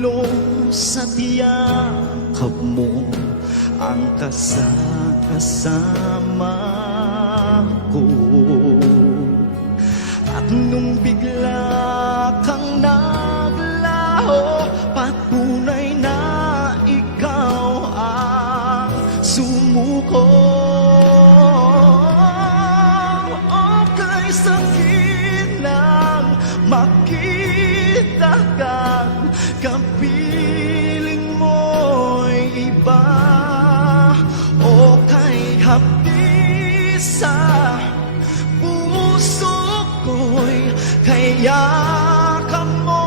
haplos at yakap mo ang kasama ko. At nung bigla kang naglaho, patunay na ikaw ang sumuko. Okay, sakit ng makita kang kapiling mo'y iba. Okay, hapdi sa puso ko'y kaya ka mo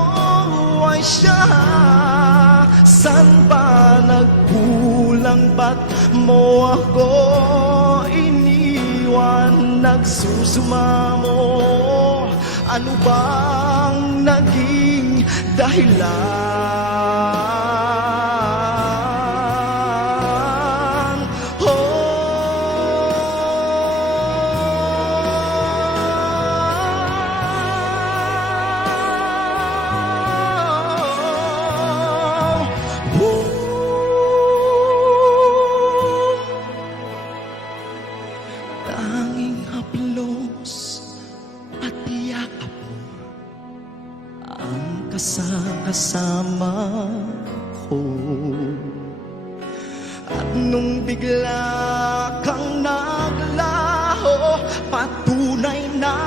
ay siya. San ba nagkulang, ba't mo ako iniwan? Nagsusumamo, ano bang naging dahilan? Tanging haplos at yakap mo ang kasama ko. At nung bigla kang naglaho, patunay na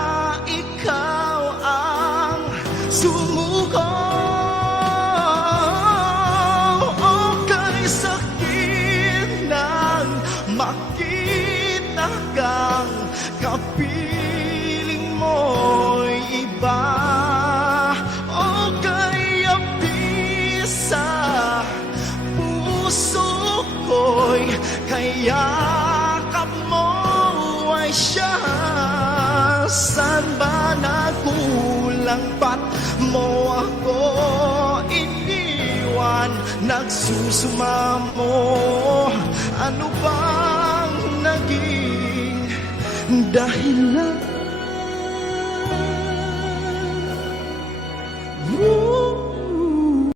ikaw ang sumuko. Okay, sakit ng makita kang kapiling mo'y iba. Okay, abdi sa puso ko'y kaya ka mo ay siya. San ba nagkulang, ba't mo ako iniwan? Nagsusumamo, ano bang naging dahilan?